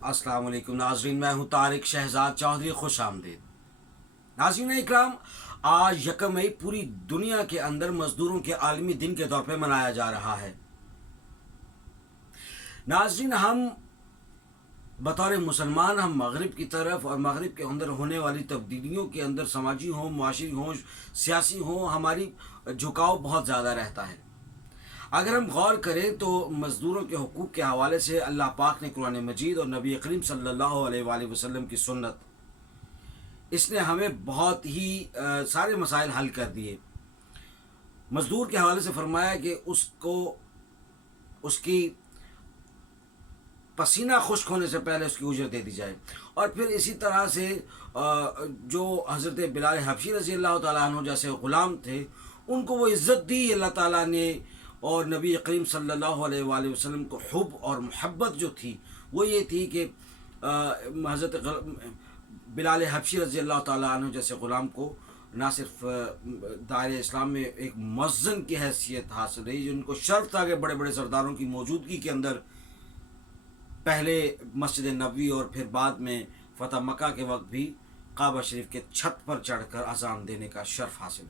अस्सलाम वालेकुम नाजरीन, मैं हूँ तारिक शहजाद चौधरी। खुश आमदीद नाजरीन इकराम। आज 1 मई पूरी दुनिया के अंदर मजदूरों के आलमी दिन के तौर पर मनाया जा रहा है। नाजरीन, हम बतौर मुसलमान हम मगरिब की तरफ और मगरिब के अंदर होने वाली तब्दीलियों के अंदर समाजी हों, मुआशरी हों, सियासी हों, हमारी झुकाव बहुत ज़्यादा रहता है। अगर हम गौर करें तो मज़दूरों के हुकूक़ के हवाले से अल्लाह पाक ने कुरान मजीद और नबी करीम सल्लल्लाहु अलैहि वसल्लम की सुन्नत, इसने हमें बहुत ही सारे मसाइल हल कर दिए। मज़दूर के हवाले से फरमाया कि उसको उसकी पसीना खुश्क होने से पहले उसकी उजरत दे दी जाए। और फिर इसी तरह से जो हज़रत बिलाल हबशी रज़ी अल्लाह ताला अन्हु जैसे ग़ुलाम थे, उनको वो इज़्ज़त दी अल्लाह ताला ने। और नबी करीम सल्लल्लाहु अलैहि वसल्लम को हुब और मोहब्बत जो थी वो ये थी कि हज़रत बिलाल हबशी रज़ी अल्लाह ताला अन्हु जैसे ग़ुलाम को ना सिर्फ दायरे इस्लाम में एक मुअज़्ज़िन की हैसियत हासिल रही, जिनको शर्फ था कि बड़े बड़े सरदारों की मौजूदगी के अंदर पहले मस्जिद नबवी और फिर बाद में फ़तह मक्का के वक्त भी काबा शरीफ के छत पर चढ़कर अज़ान देने का शर्फ हासिल।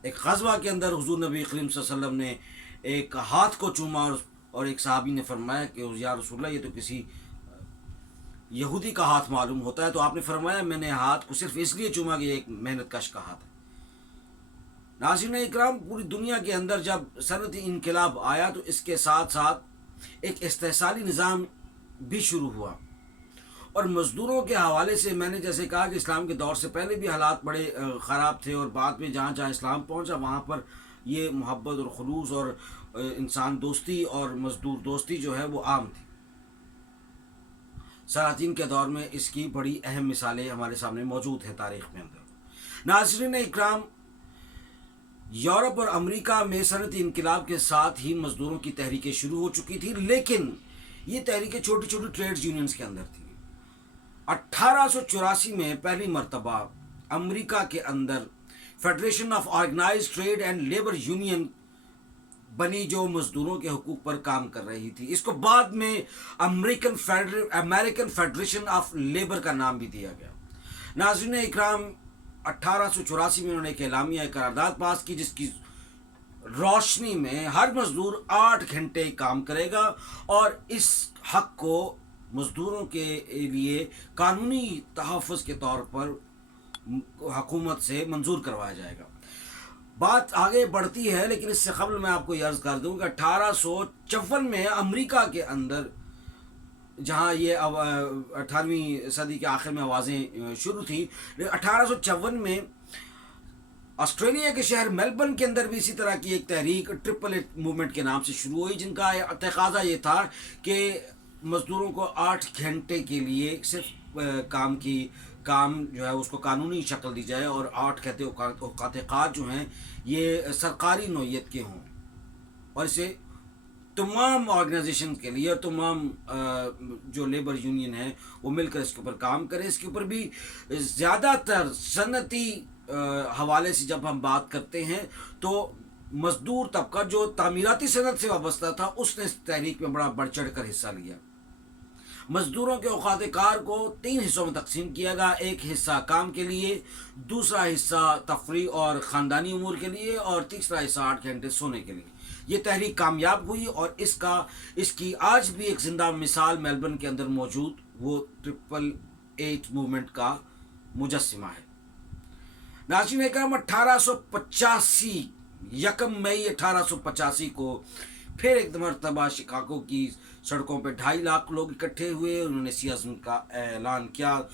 एक ग़ज़वा के अंदर हुज़ूर नबी करीम सल्लल्लाहु अलैहि वसल्लम ने एक हाथ को चूमा और एक सहाबी ने फरमाया कि या रसूलल्लाह, ये तो किसी यहूदी का हाथ मालूम होता है। तो आपने फरमाया मैंने हाथ को सिर्फ इसलिए चूमा कि एक मेहनत कश का हाथ है। नाज़रीन इकराम, पूरी दुनिया के अंदर जब सनअती इनकलाब आया तो इसके साथ साथ एक इस्तेहसाली निज़ाम भी शुरू हुआ। और मज़दूरों के हवाले से मैंने जैसे कहा कि इस्लाम के दौर से पहले भी हालात बड़े ख़राब थे, और बाद में जहाँ जहाँ इस्लाम पहुँचा वहाँ पर ये मोहब्बत और खुलूस और इंसान दोस्ती और मज़दूर दोस्ती जो है वो आम थी। सलातीन के दौर में इसकी बड़ी अहम मिसालें हमारे सामने मौजूद हैं तारीख़ में अंदर। नाज़रीन इकराम, यूरोप और अमेरिका में सनअती इनकलाब के साथ ही मज़दूरों की तहरीकें शुरू हो चुकी थी, लेकिन ये तहरीकें छोटी छोटी ट्रेड्स यूनियंस के अंदर थी। 1884 में पहली मरतबा अमेरिका के अंदर federation of organised trade and labour union बनी, जो मज़दूरों के हुकूक पर काम कर रही थी। इसको बाद में अमेरिकन फेडरेशन ऑफ लेबर का नाम भी दिया गया। नाज़रीन इकराम, 1884 में उन्होंने एक एलामिया करारदाद पास की, जिसकी रोशनी में हर मज़दूर 8 घंटे काम करेगा और इस हक़ को मज़दूरों के लिए कानूनी तहफ़्फ़ुज़ के तौर पर हुकूमत से मंजूर करवाया जाएगा। बात आगे बढ़ती है, लेकिन इससे कबल मैं आपको ये अर्ज़ कर दूँ कि 1854 में अमेरिका के अंदर, जहाँ ये 18वीं सदी के आखिर में आवाज़ें शुरू थी, 1854 में ऑस्ट्रेलिया के शहर मेलबर्न के अंदर भी इसी तरह की एक तहरीक ट्रिपल एट मूवमेंट के नाम से शुरू हुई, जिनका तकाज़ा ये था कि मज़दूरों को 8 घंटे के लिए सिर्फ काम जो है उसको कानूनी शक्ल दी जाए, और 8 घंटे औकात कार जो हैं ये सरकारी नौयत के हों, और इसे तमाम ऑर्गेनाइजेशन के लिए और तमाम जो लेबर यूनियन है वो मिलकर इसके ऊपर काम करें। इसके ऊपर भी ज़्यादातर सनती हवाले से जब हम बात करते हैं तो मज़दूर तबका जो तामीराती सनत से वाबस्ता था, उसने इस तहरीक में बड़ा बढ़ चढ़ कर हिस्सा लिया। मज़दूरों के औकात कार को 3 हिस्सों में तकसीम किया गया। एक हिस्सा काम के लिए, दूसरा हिस्सा तफरी और ख़ानदानी उमूर के लिए, और तीसरा हिस्सा 8 घंटे सोने के लिए। ये तहरीक कामयाब हुई और इसकी आज भी एक ज़िंदा मिसाल मेलबर्न के अंदर मौजूद वो ट्रिपल एट मूवमेंट का मुजस्सिमा है। नाज़रीन इकराम, 1885 1 मई 1885 को फिर एक मरतबा शिकागो की सड़कों पर 2.5 लाख लोग इकट्ठे हुए। उन्होंने सियासत का ऐलान किया।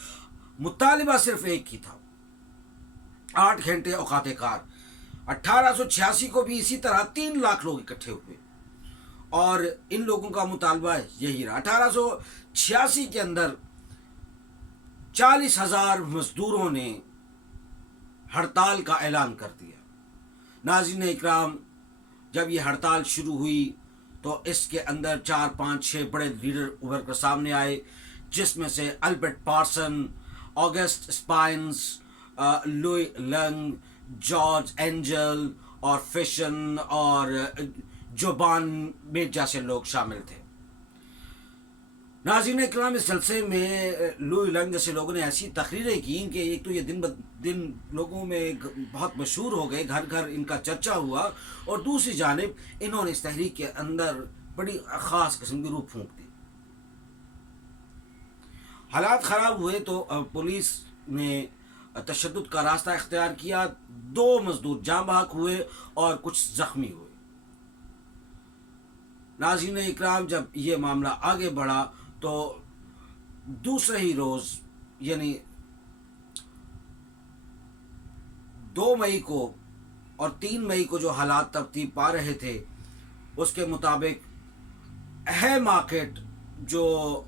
मुतालिबा सिर्फ एक ही था, 8 घंटे औकात कार। 1886 को भी इसी तरह 3 लाख लोग इकट्ठे हुए और इन लोगों का मुतालबा यही रहा। 1886 के अंदर 40,000 मजदूरों ने हड़ताल का ऐलान कर दिया। नाज़रीन इकराम, जब ये हड़ताल शुरू हुई तो इसके अंदर 4, 5, 6 बड़े लीडर उभर कर सामने आए, जिसमें से Albert Parson, August Spies, Louis Lingg, George Engel और फिशन और जोबान में जैसे लोग शामिल थे। ناظرین اکرام، اس جلسے میں لوئی لنگ جیسے لوگوں نے ایسی تقریریں کی کہ ایک تو یہ دن دن لوگوں میں بہت مشہور ہو گئے، گھر گھر ان کا چرچا ہوا، اور دوسری جانب انہوں نے اس تحریک کے اندر بڑی خاص قسم کی روح پھونک دی۔ حالات خراب ہوئے تو پولیس نے تشدد کا راستہ اختیار کیا، 2 مزدور جاں بحق ہوئے اور کچھ زخمی ہوئے۔ ناظرین اکرام، جب یہ معاملہ آگے بڑھا تو دوسرے ہی روز یعنی 2 مئی کو اور 3 مئی کو جو حالات ترتیب پا رہے تھے اس کے مطابق ہے مارکیٹ، جو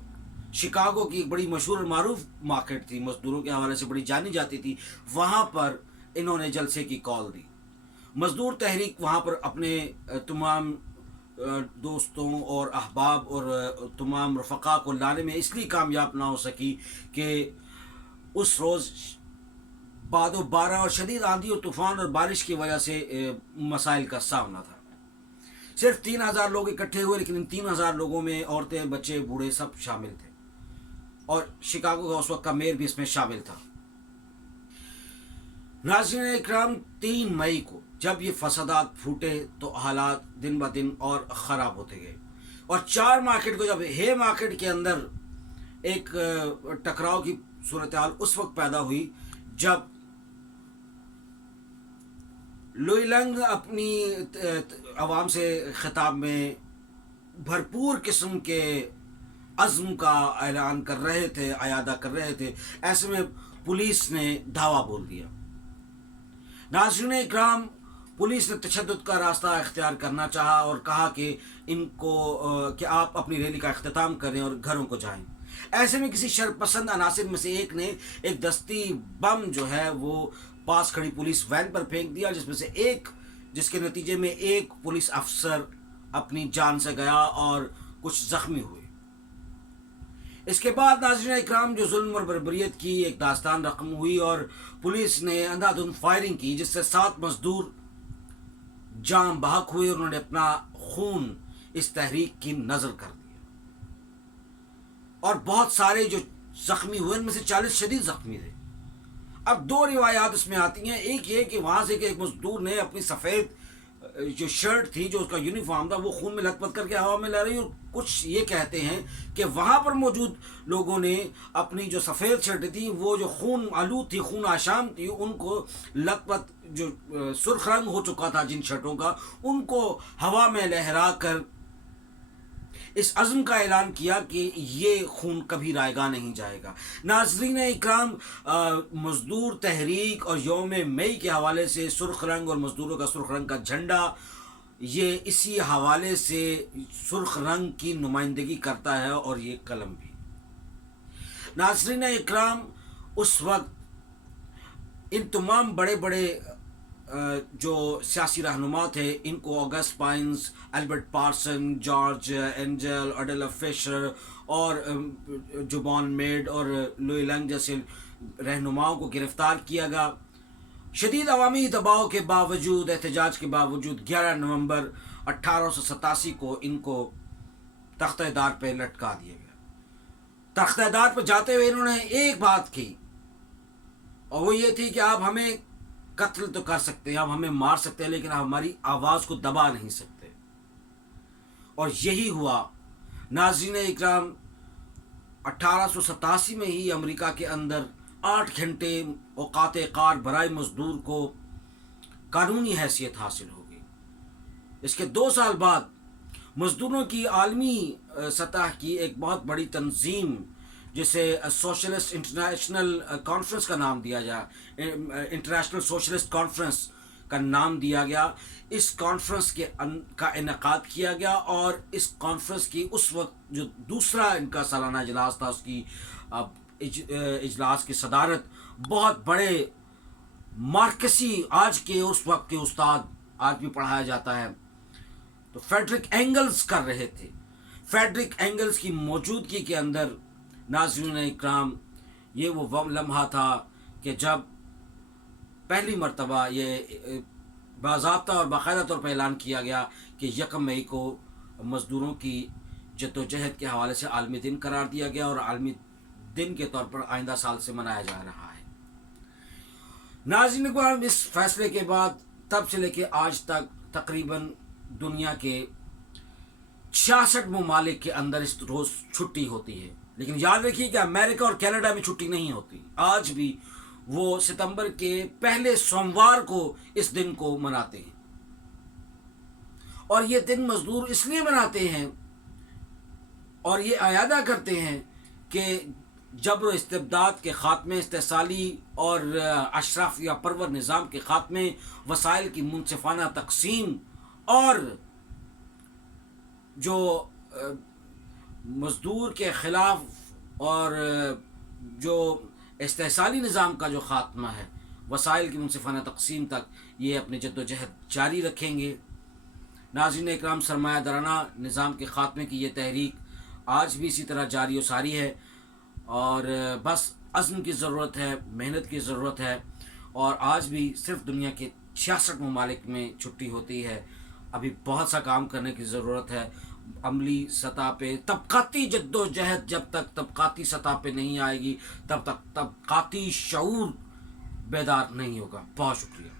شکاگو کی ایک بڑی مشہور اور معروف مارکیٹ تھی، مزدوروں کے حوالے سے بڑی جانی جاتی تھی، وہاں پر انہوں نے جلسے کی کال دی۔ مزدور تحریک وہاں پر اپنے تمام دوستوں اور احباب اور تمام رفقا کو لانے میں اس لیے کامیاب نہ ہو سکی کہ اس روز باد و بارہ اور شدید آندھی اور طوفان اور بارش کی وجہ سے مسائل کا سامنا تھا۔ صرف 3000 لوگ اکٹھے ہوئے، لیکن ان 3000 لوگوں میں عورتیں، بچے، بوڑھے سب شامل تھے، اور شکاگو کا اس وقت کا میئر بھی اس میں شامل تھا۔ ناظرین اکرام، 3 مئی کو جب یہ فسادات پھوٹے تو حالات دن بہ دن اور خراب ہوتے گئے، اور 4 مارکیٹ کو جب ہے مارکیٹ کے اندر ایک ٹکراؤ کی صورتحال اس وقت پیدا ہوئی جب لوئی لنگ اپنی عوام سے خطاب میں بھرپور قسم کے عزم کا اعلان کر رہے تھے، اعادہ کر رہے تھے، ایسے میں پولیس نے دھاوا بول دیا۔ ناظرین اکرام، پولیس نے تشدد کا راستہ اختیار کرنا چاہا اور کہا کہ ان کو کہ آپ اپنی ریلی کا اختتام کریں اور گھروں کو جائیں۔ ایسے میں کسی شرپسند عناصر میں سے ایک نے ایک دستی بم جو ہے وہ پاس کھڑی پولیس وین پر پھینک دیا، جس کے نتیجے میں ایک پولیس افسر اپنی جان سے گیا اور کچھ زخمی ہوئے۔ اس کے بعد ناظرین اکرام، جو ظلم اور بربریت کی ایک داستان رقم ہوئی اور پولیس نے اندھا دھند فائرنگ کی، جس سے 7 مزدور جاں بحق ہوئے، انہوں نے اپنا خون اس تحریک کی نذر کر دیا، اور بہت سارے جو زخمی ہوئے ان میں سے 40 شدید زخمی تھے۔ اب 2 روایات اس میں آتی ہیں، ایک یہ کہ وہاں سے ایک مزدور نے اپنی سفید جو شرٹ تھی، جو اس کا یونیفارم تھا، وہ خون میں لت پت کر کے ہوا میں لے رہی، اور کچھ یہ کہتے ہیں کہ وہاں پر موجود لوگوں نے اپنی جو سفید شرٹیں تھیں، وہ جو خون آلود تھی، خون آشام تھی، ان کو لت پت جو سرخ رنگ ہو چکا تھا جن شرٹوں کا، ان کو ہوا میں لہرا کر اس عزم کا اعلان کیا کہ یہ خون کبھی رائے گاہ نہیں جائے گا۔ ناظرین اکرام، مزدور تحریک اور یوم مئی کے حوالے سے سرخ رنگ اور مزدوروں کا سرخ رنگ کا جھنڈا، یہ اسی حوالے سے سرخ رنگ کی نمائندگی کرتا ہے، اور یہ قلم بھی۔ ناظرین اکرام، اس وقت ان تمام بڑے بڑے جو سیاسی رہنما تھے، ان کو آگسٹ پائنز، Albert Parsons, George Engel, Adolph Fischer اور جوبان میڈ اور لوئی لنگ جیسے رہنماؤں کو گرفتار کیا گیا۔ شدید عوامی دباؤ کے باوجود، احتجاج کے باوجود 11 نومبر 1887 کو ان کو تختہ دار پہ لٹکا دیا گیا۔ تختہ دار پہ جاتے ہوئے انہوں نے ایک بات کی، اور وہ یہ تھی کہ آپ ہمیں قتل تو کر سکتے ہیں، آپ ہمیں مار سکتے ہیں، لیکن آپ ہماری آواز کو دبا نہیں سکتے۔ اور یہی ہوا۔ ناظرین اکرام، 1887 میں ہی امریکہ کے اندر 8 گھنٹے اوقات کار برائے مزدور کو قانونی حیثیت حاصل ہو گئی۔ اس کے 2 سال بعد مزدوروں کی عالمی سطح کی ایک بہت بڑی تنظیم، جسے سوشلسٹ انٹرنیشنل کانفرنس کا نام دیا گیا، انٹرنیشنل سوشلسٹ کانفرنس کا نام دیا گیا، اس کانفرنس کا انعقاد کیا گیا، اور اس کانفرنس کی اس وقت جو دوسرا ان کا سالانہ اجلاس تھا، اس کی اجلاس کی صدارت بہت بڑے مارکسی، آج کے اس وقت کے استاد، آج بھی پڑھایا جاتا ہے، تو فریڈرک اینگلز کر رہے تھے۔ فریڈرک اینگلز کی موجودگی کے اندر ناظرین اکرام، یہ وہ لمحہ تھا کہ جب پہلی مرتبہ یہ باضابطہ اور باقاعدہ طور پر اعلان کیا گیا کہ 1 مئی کو مزدوروں کی जद्दोजहद के हवाले से आलमी दिन करार दिया गया और आलमी दिन के तौर पर आइंदा साल से मनाया जा रहा है। नाज़रीन इकराम, इस फैसले के बाद तब से लेके आज तक तकरीबन दुनिया के 66 ममालिक के अंदर इस रोज़ छुट्टी होती है। लेकिन याद रखिए कि अमेरिका और कनाडा में छुट्टी नहीं होती। आज भी वो सितंबर के पहले सोमवार को इस दिन को मनाते हैं। और ये दिन मजदूर इसलिए मनाते हैं और ये अयादा करते हैं कि जबर इस्तिबदाद के ख़ात्मे, इस्तेसाली और अशराफ या परवर निज़ाम के ख़ात्मे, वसाइल की मुनसिफाना तकसीम और जो मज़दूर के ख़िलाफ़ और जो इस्तेसाली निज़ाम का जो ख़ात्मा है, वसाइल की मुनसिफाना तकसीम तक ये अपनी जद्दोजहद जारी रखेंगे। नाज़रीन इकराम, सरमायादाराना निज़ाम के ख़ात्मे की ये तहरीक आज भी इसी तरह जारी और सारी है और बस अज़्म की ज़रूरत है, मेहनत की ज़रूरत है। और आज भी सिर्फ दुनिया के 66 ममालिक में छुट्टी होती है। अभी बहुत सा काम करने की ज़रूरत है अमली सतह पे। तबक़ाती जद्दोजहद जब तक तबक़ाती सतह पे नहीं आएगी तब तक तबक़ाती शऊर बेदार नहीं होगा। बहुत शुक्रिया।